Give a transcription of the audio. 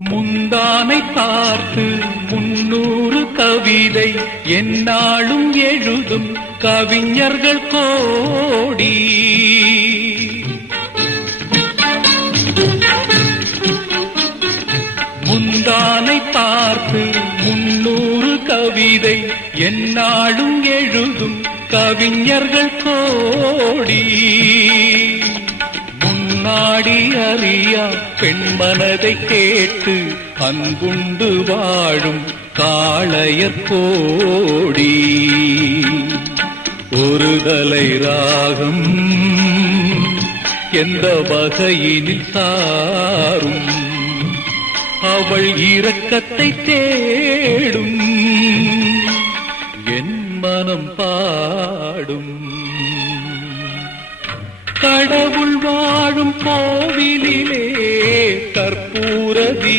முந்தானை பார்த்து 300 கவிதை எந்நாளும் எழுதும் கவிஞர்கள் கோடி. முந்தானை பார்த்து 300 கவிதை எந்நாளும் எழுதும் கவிஞர்கள் கோடி. முன்னாடி அறியா பெண்மனதை கேட்டு அன்புண்டு வாழும் காளையர் கோடி. ஒரு தலை ராகம் எந்த வகையினில் சாரும் அவள் இரக்கத்தை தேடும் என் மனம் பாடும். கடவுள் வாழும் கோவிலிலே கற்பூரதி